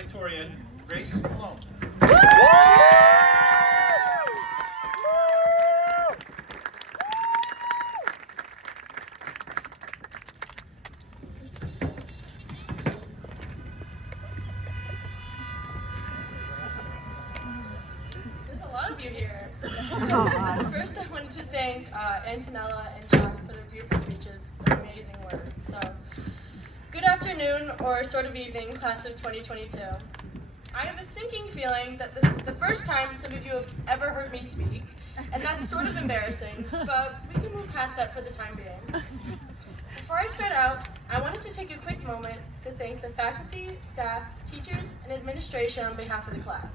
valedictorian, Grace Malone. There's a lot of you here. First, I wanted to thank Antonella and Jack for their beautiful speeches and amazing words. So, good afternoon, or sort of evening, class of 2022. I have a sinking feeling that this is the first time some of you have ever heard me speak, and that's sort of embarrassing, but we can move past that for the time being. Before I start out, I wanted to take a quick moment to thank the faculty, staff, teachers, and administration on behalf of the class.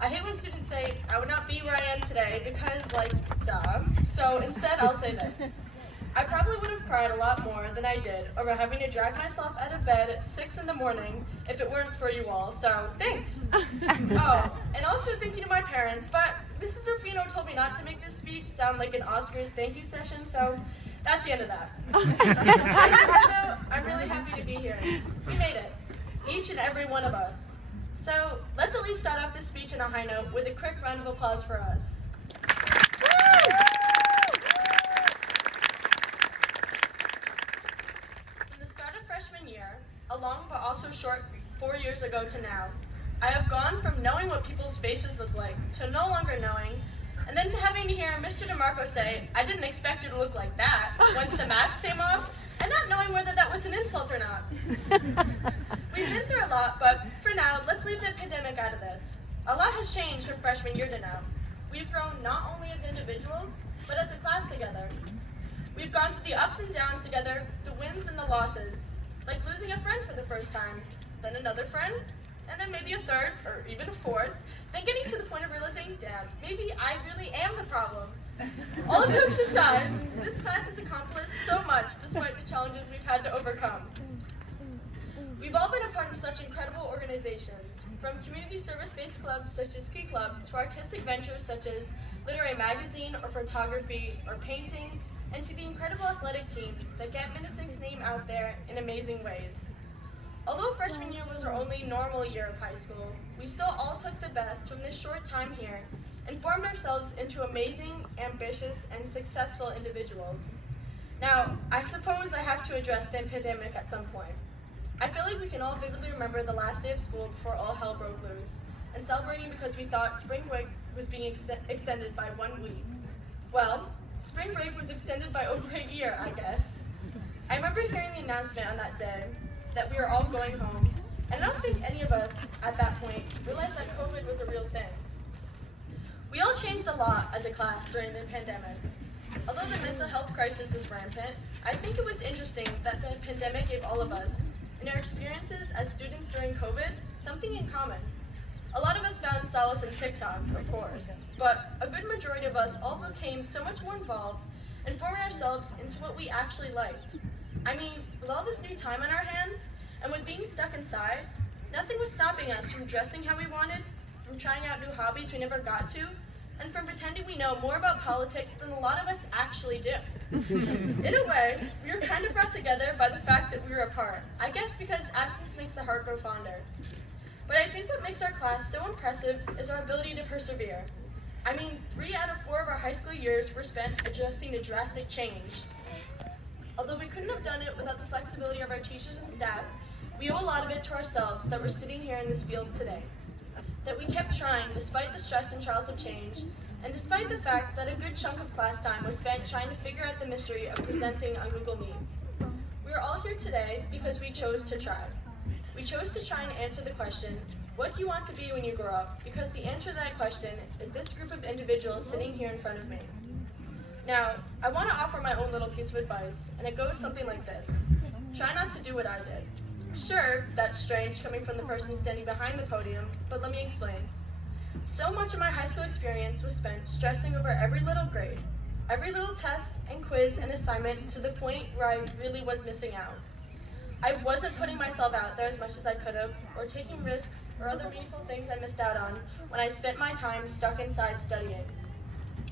I hate when students say, I would not be where I am today because, like, duh. So instead, I'll say this. I probably would have cried a lot more than I did over having to drag myself out of bed at 6 in the morning if it weren't for you all, so thanks. Oh, and also thank you to my parents, but Mrs. Rufino told me not to make this speech sound like an Oscars thank you session, so that's the end of that. I'm really happy to be here. We made it, each and every one of us. So let's at least start off this speech on a high note with a quick round of applause for us. From the start of freshman year, a long but also short 4 years ago to now, I have gone from knowing what people's faces look like to no longer knowing, and then to having to hear Mr. DeMarco say, I didn't expect you to look like that, once the mask came off, and not knowing whether that was an insult or not. We've been through a lot, but for now, let's leave the pandemic out of this. A lot has changed from freshman year to now. We've grown not only as individuals, but as a class together. We've gone through the ups and downs together, the wins and the losses, like losing a friend for the first time, then another friend, and then maybe a third, or even a fourth, then getting to the point of realizing, damn, maybe I really am the problem. All jokes aside, this class has accomplished so much despite the challenges we've had to overcome. We've all been a part of such incredible organizations, from community service-based clubs such as Ski Club to artistic ventures such as literary magazine or photography or painting, and to the incredible athletic teams that get Minnesing's name out there in amazing ways. Although freshman year was our only normal year of high school, we still all took the best from this short time here and formed ourselves into amazing, ambitious, and successful individuals. Now, I suppose I have to address the pandemic at some point. I feel like we can all vividly remember the last day of school before all hell broke loose, and celebrating because we thought spring break was being extended by 1 week. Well, spring break was extended by over a year, I guess. I remember hearing the announcement on that day that we were all going home, and I don't think any of us at that point realized that COVID was a real thing. We all changed a lot as a class during the pandemic. Although the mental health crisis was rampant, I think it was interesting that the pandemic gave all of us, in our experiences as students during COVID, something in common. A lot of us found solace in TikTok, of course, but a good majority of us all became so much more involved in forming ourselves into what we actually liked. I mean, with all this new time on our hands, and with being stuck inside, nothing was stopping us from dressing how we wanted, from trying out new hobbies we never got to, and from pretending we know more about politics than a lot of us actually do. In a way, we were kind of brought together by the fact that we were apart. I guess because absence makes the heart grow fonder. But I think what makes our class so impressive is our ability to persevere. I mean, 3 out of 4 of our high school years were spent adjusting to drastic change. Although we couldn't have done it without the flexibility of our teachers and staff, we owe a lot of it to ourselves that we're sitting here in this field today. That we kept trying despite the stress and trials of change, and despite the fact that a good chunk of class time was spent trying to figure out the mystery of presenting on Google Meet. We are all here today because we chose to try. We chose to try and answer the question, what do you want to be when you grow up? Because the answer to that question is this group of individuals sitting here in front of me. Now, I want to offer my own little piece of advice, and it goes something like this. Try not to do what I did. Sure, that's strange coming from the person standing behind the podium, but let me explain. So much of my high school experience was spent stressing over every little grade, every little test and quiz and assignment to the point where I really was missing out. I wasn't putting myself out there as much as I could have, or taking risks or other meaningful things I missed out on when I spent my time stuck inside studying.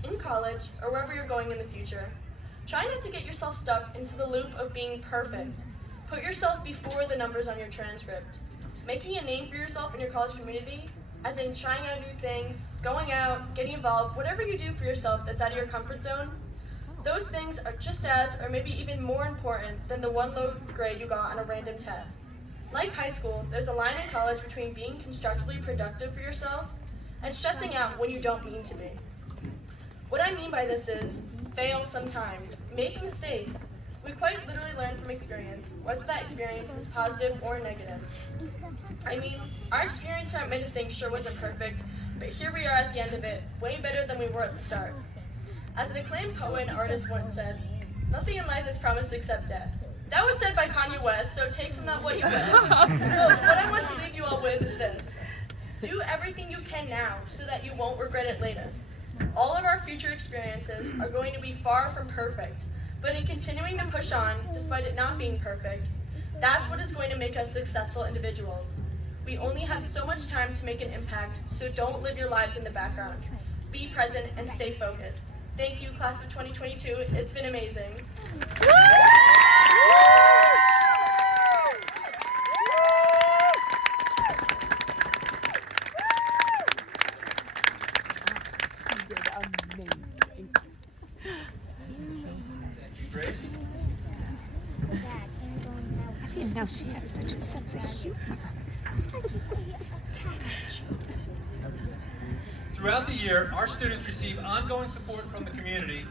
In college, or wherever you're going in the future, try not to get yourself stuck into the loop of being perfect. Put yourself before the numbers on your transcript. Making a name for yourself in your college community, as in trying out new things, going out, getting involved, whatever you do for yourself that's out of your comfort zone, those things are just as, or maybe even more important than the one low grade you got on a random test. Like high school, there's a line in college between being constructively productive for yourself and stressing out when you don't mean to be. What I mean by this is, fail sometimes, make mistakes. We quite literally learn from experience, whether that experience is positive or negative. I mean, our experience here at Minisink sure wasn't perfect, but here we are at the end of it, way better than we were at the start. As an acclaimed poet and artist once said, "Nothing in life is promised except death." That was said by Kanye West, so take from that what you will. So what I want to leave you all with is this. Do everything you can now so that you won't regret it later. All of our future experiences are going to be far from perfect, but in continuing to push on, despite it not being perfect, that's what is going to make us successful individuals. We only have so much time to make an impact, so don't live your lives in the background. Be present and stay focused. Thank you, class of 2022. It's been amazing. Grace? I didn't know she had such a sense of humor. Throughout the year, our students receive ongoing support from the community